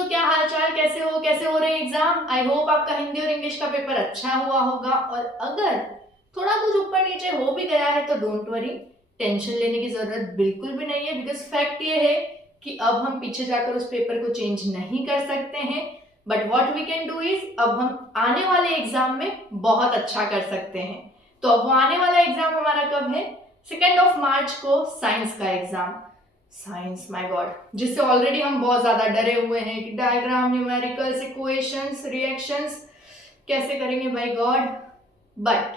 बच्चों, क्या हालचाल, कैसे हो रहे हैं एग्जाम। आई होप आपका हिंदी और इंग्लिश का पेपर अच्छा हुआ होगा। और अगर थोड़ा कुछ ऊपर नीचे हो भी गया है तो डोंट वरी, टेंशन लेने की जरूरत बिल्कुल भी नहीं है। बिकॉज फैक्ट ये है कि अब हम पीछे जाकर उस पेपर को चेंज नहीं कर सकते हैं, but what we can do is अब हम आने वाले एग्जाम में बहुत अच्छा कर सकते हैं। तो अब वो आने वाला एग्जाम हमारा कब है? 2 मार्च को साइंस का एग्जाम। साइंस, माय गॉड, जिससे ऑलरेडी हम बहुत ज्यादा डरे हुए हैं कि डायग्राम, न्यूमेरिकल्स, इक्वेशंस, रिएक्शंस कैसे करेंगे by God. But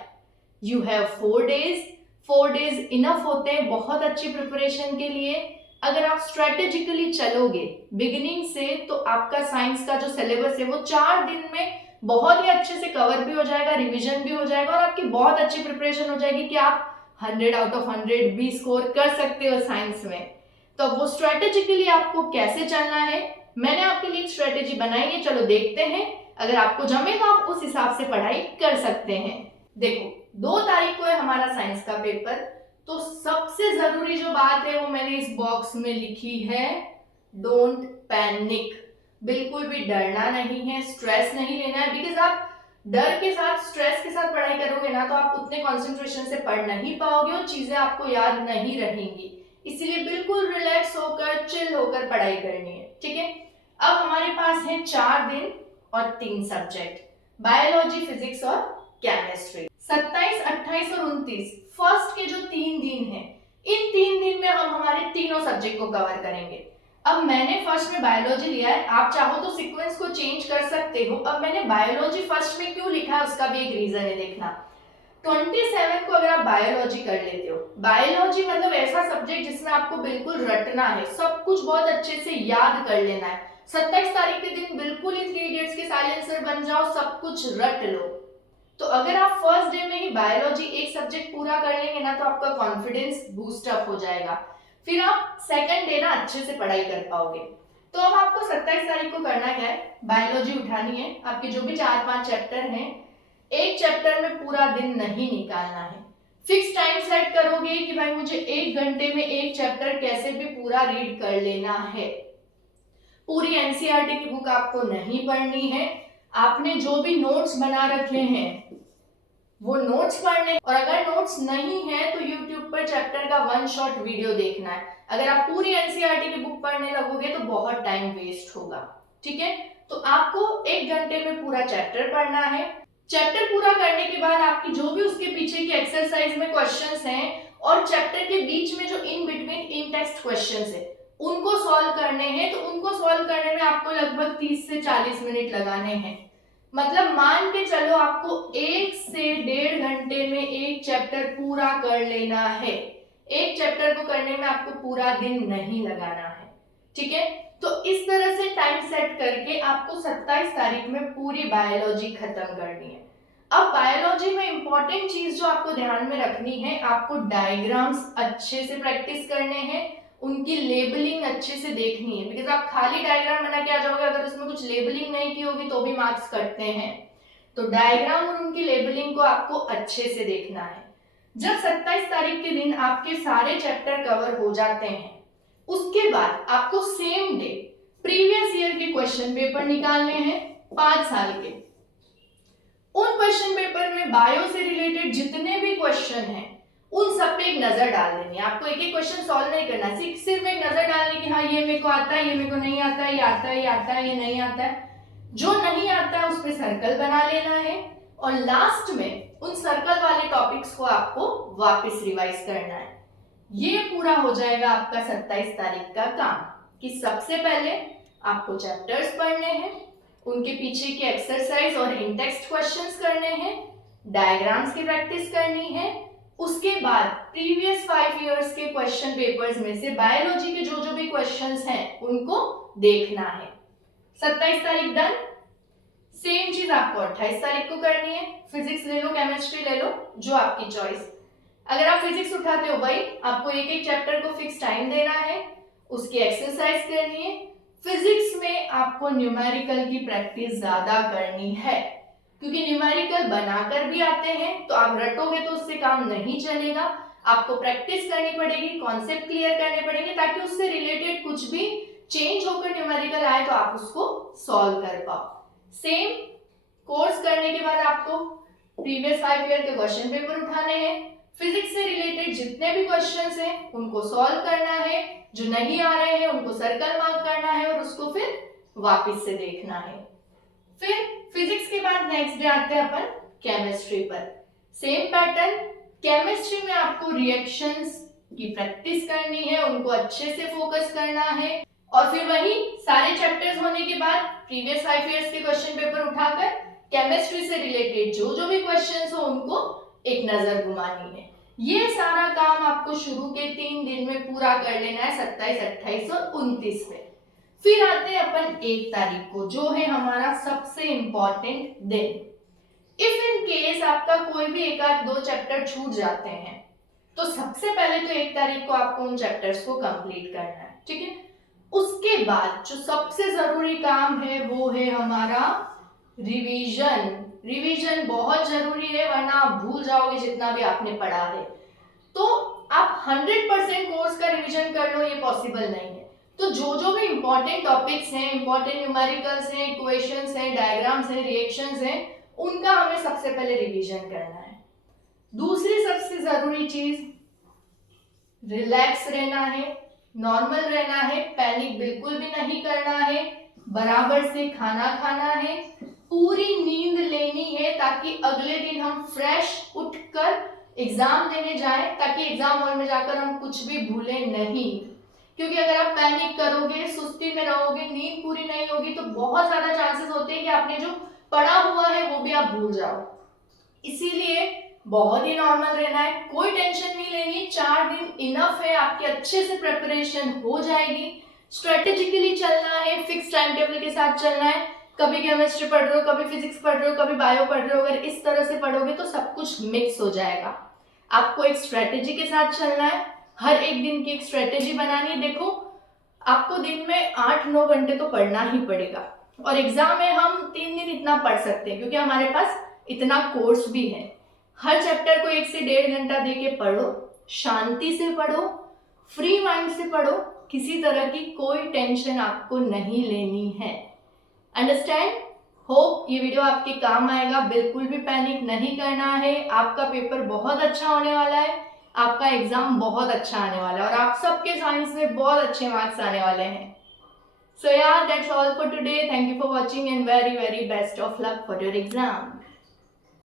you have 4 days. 4 days enough होते हैं बहुत अच्छी प्रिपरेशन के लिए। अगर आप स्ट्रेटेजिकली चलोगे बिगिनिंग से तो आपका साइंस का जो सिलेबस है वो 4 दिन में बहुत ही अच्छे से कवर भी हो जाएगा, रिवीजन भी हो जाएगा और आपकी बहुत अच्छी प्रिपरेशन हो जाएगी कि आप 100 आउट ऑफ 100 भी स्कोर कर सकते हो साइंस में। तो वो स्ट्रेटेजिकली आपको कैसे चलना है, मैंने आपके लिए स्ट्रेटेजी बनाई है, चलो देखते हैं। अगर आपको जमे तो आप उस हिसाब से पढ़ाई कर सकते हैं। देखो, 2 तारीख को है हमारा साइंस का पेपर। तो सबसे जरूरी जो बात है वो मैंने इस बॉक्स में लिखी है, डोंट पैनिक। बिल्कुल भी डरना नहीं है, स्ट्रेस नहीं लेना है। बिकॉज आप डर के साथ, स्ट्रेस के साथ पढ़ाई करोगे ना तो आप उतने कंसंट्रेशन से पढ़ नहीं पाओगे और चीजें आपको याद नहीं रहेंगी। इसीलिए बिल्कुल रिलैक्स होकर, चिल होकर पढ़ाई करनी है, ठीक है। अब हमारे पास है 4 दिन और 3 सब्जेक्ट, बायोलॉजी, फिजिक्स और केमिस्ट्री। 27, 28 और 29 फर्स्ट के जो 3 दिन हैं, इन 3 दिन में हम हमारे तीनों सब्जेक्ट को कवर करेंगे। अब मैंने फर्स्ट में बायोलॉजी लिया है, आप चाहो तो सीक्वेंस को चेंज कर सकते हो। अब मैंने बायोलॉजी फर्स्ट में क्यों लिखा है उसका भी एक रीजन है, देखना। 27 को अगर आप बायोलॉजी कर लेते हो, बायोलॉजी मतलब ऐसा सब्जेक्ट जिसमें आपको बिल्कुल रटना है, सब कुछ बहुत अच्छे से याद कर लेना है। 27 तारीख के दिन बिल्कुल ही 3 इडियट्स के साइलेंसर बन जाओ, सब कुछ रट लो। तो अगर आप फर्स्ट डे में ही बायोलॉजी एक सब्जेक्ट पूरा कर लेंगे ना तो आपका कॉन्फिडेंस बूस्ट अप हो जाएगा, फिर आप सेकंड डे ना अच्छे से पढ़ाई कर पाओगे। तो अब आपको 27 तारीख को करना क्या है, बायोलॉजी उठानी है। आपके जो भी 4-5 चैप्टर हैं, एक चैप्टर में पूरा दिन नहीं निकालना है। फिक्स टाइम सेट करोगे कि भाई मुझे 1 घंटे में एक चैप्टर कैसे भी पूरा रीड कर लेना है। पूरी एनसीईआरटी की बुक आपको नहीं पढ़नी है, आपने जो भी नोट्स बना रखे हैं वो नोट्स पढ़ने, और अगर नोट्स नहीं है तो यूट्यूब पर चैप्टर का 1 शॉट वीडियो देखना है। अगर आप पूरी एनसीईआरटी की बुक पढ़ने लगोगे तो बहुत टाइम वेस्ट होगा, ठीक है। तो आपको 1 घंटे में पूरा चैप्टर पढ़ना है। चैप्टर पूरा करने के बाद आपकी जो भी उसके पीछे की एक्सरसाइज में क्वेश्चंस हैं और चैप्टर के बीच में जो in between in text questions है उनको सॉल्व करने हैं। तो उनको सॉल्व करने में आपको लगभग 30 से 40 मिनट लगाने हैं। मतलब मान के चलो आपको 1 से 1.5 घंटे में एक चैप्टर पूरा कर लेना है। एक चैप्टर को करने में आपको पूरा दिन नहीं लगाना है, ठीक है। तो इस तरह से टाइम सेट करके आपको 27 तारीख में पूरी बायोलॉजी खत्म करनी है। अब बायोलॉजी में इंपॉर्टेंट चीज जो आपको ध्यान में रखनी है, आपको डायग्राम्स अच्छे से प्रैक्टिस करने हैं, उनकी लेबलिंग अच्छे से देखनी है। बिकॉज आप खाली डायग्राम बना के आ जाओगे, अगर उसमें कुछ लेबलिंग नहीं की होगी तो भी मार्क्स कटते हैं। तो डायग्राम और उनकी लेबलिंग को आपको अच्छे से देखना है। जब 27 तारीख के दिन आपके सारे चैप्टर कवर हो जाते हैं, उसके बाद आपको सेम डे प्रीवियस ईयर के क्वेश्चन पेपर निकालने हैं 5 साल के। उन क्वेश्चन पेपर में बायो से रिलेटेड जितने भी क्वेश्चन हैं उन सब पे एक नजर डाल देनी है। आपको एक एक क्वेश्चन सॉल्व नहीं करना, सिर्फ एक नजर डालनी कि हाँ ये मेरे को आता है, ये मेरे को नहीं आता है, ये आता है, ये आता है, ये नहीं आता है। जो नहीं आता है उस पर सर्कल बना लेना है और लास्ट में उन सर्कल वाले टॉपिक्स को आपको वापस रिवाइज करना है। ये पूरा हो जाएगा आपका 27 तारीख का काम कि सबसे पहले आपको चैप्टर्स पढ़ने हैं, उनके पीछे की एक्सरसाइज और इन टेक्स्ट क्वेश्चंस करने हैं, डायग्राम्स की प्रैक्टिस करनी है। उसके बाद प्रीवियस 5 इयर्स के क्वेश्चन पेपर्स में से बायोलॉजी के जो जो भी क्वेश्चंस हैं उनको देखना है। 27 तारीख डन। सेम चीज आपको 28 तारीख को करनी है। फिजिक्स ले लो, केमिस्ट्री ले लो, जो आपकी चॉइस। अगर आप फिजिक्स उठाते हो भाई, आपको एक एक चैप्टर को फिक्स टाइम देना है, उसकी एक्सरसाइज करनी है। फिजिक्स में आपको न्यूमेरिकल की प्रैक्टिस ज्यादा करनी है, क्योंकि न्यूमेरिकल बनाकर भी आते हैं, तो आप रटोगे तो उससे काम नहीं चलेगा। आपको प्रैक्टिस करनी पड़ेगी, कॉन्सेप्ट क्लियर करने पड़ेंगे, ताकि उससे रिलेटेड कुछ भी चेंज होकर न्यूमेरिकल न्यूमेरिकल आए तो आप उसको सॉल्व कर पाओ। सेम कोर्स करने के बाद आपको प्रीवियस 5 ईयर के क्वेश्चन पेपर उठाने हैं, फिजिक्स से रिलेटेड जितने भी क्वेश्चंस हैं उनको सॉल्व करना है, जो नहीं आ रहे हैं उनको सर्कल मार्क करना है और उसको फिर वापस से देखना है। फिर फिजिक्स के बाद नेक्स्ट डे आते हैं अपन केमिस्ट्री पर। सेम पैटर्न, केमिस्ट्री में आपको रिएक्शंस की प्रैक्टिस करनी है, उनको अच्छे से फोकस करना है और फिर वही सारे चैप्टर्स होने के बाद प्रीवियस 5 इयर्स के क्वेश्चन पेपर उठाकर केमिस्ट्री से रिलेटेड जो जो भी क्वेश्चंस हो उनको एक नजर घुमानी है। ये सारा काम आपको शुरू के 3 दिन में पूरा कर लेना है, 27, 28 और 29 में। फिर आते हैं अपन 1 तारीख को, जो है हमारा सबसे इंपॉर्टेंट दिन। इफ इन केस आपका कोई भी 1-2 चैप्टर छूट जाते हैं तो सबसे पहले तो 1 तारीख को आपको उन चैप्टर्स को कंप्लीट करना है, ठीक है। उसके बाद जो सबसे जरूरी काम है वो है हमारा रिवीजन। रिवीजन बहुत जरूरी है, वरना आप भूल जाओगे जितना भी आपने पढ़ा है। तो आप 100% कोर्स का रिवीजन कर लो, ये पॉसिबल नहीं है। तो जो जो भी इंपॉर्टेंट टॉपिक्स हैं, इंपॉर्टेंट न्यूमेरिकल्स हैं, इक्वेशंस हैं, डायग्राम्स हैं, रिएक्शंस हैं, उनका हमें सबसे पहले रिवीजन करना है। दूसरी सबसे जरूरी चीज, रिलैक्स रहना है, नॉर्मल रहना है, पैनिक बिल्कुल भी नहीं करना है, बराबर से खाना खाना है, पूरी नींद लेनी है ताकि अगले दिन हम फ्रेश उठकर एग्जाम देने जाएं, ताकि एग्जाम हॉल में जाकर हम कुछ भी भूलें नहीं। क्योंकि अगर आप पैनिक करोगे, सुस्ती में रहोगे, नींद पूरी नहीं होगी तो बहुत ज्यादा चांसेस होते हैं कि आपने जो पढ़ा हुआ है वो भी आप भूल जाओ। इसीलिए बहुत ही नॉर्मल रहना है, कोई टेंशन नहीं लेनी, 4 दिन इनफ है, आपकी अच्छे से प्रिपरेशन हो जाएगी। स्ट्रेटेजिकली चलना है, फिक्स टाइम टेबल के साथ चलना है। कभी केमिस्ट्री पढ़ रहे हो, कभी फिजिक्स पढ़ रहे हो, कभी बायो पढ़ रहे हो, अगर इस तरह से पढ़ोगे तो सब कुछ मिक्स हो जाएगा। आपको एक स्ट्रेटेजी के साथ चलना है, हर एक दिन की एक स्ट्रेटेजी बनानी है। देखो, आपको दिन में 8-9 घंटे तो पढ़ना ही पड़ेगा और एग्जाम में हम 3 दिन इतना पढ़ सकते हैं क्योंकि हमारे पास इतना कोर्स भी है। हर चैप्टर को 1 से 1.5 घंटा दे के पढ़ो, शांति से पढ़ो, फ्री माइंड से पढ़ो, किसी तरह की कोई टेंशन आपको नहीं लेनी है। अंडरस्टैंड? होप ये वीडियो आपके काम आएगा। बिल्कुल भी पैनिक नहीं करना है, आपका पेपर बहुत अच्छा होने वाला है, आपका एग्जाम बहुत अच्छा आने वाला है और आप सबके साइंस में बहुत अच्छे मार्क्स आने वाले हैं। So yeah, that's all for today. Thank you for watching and very best of luck for your exam.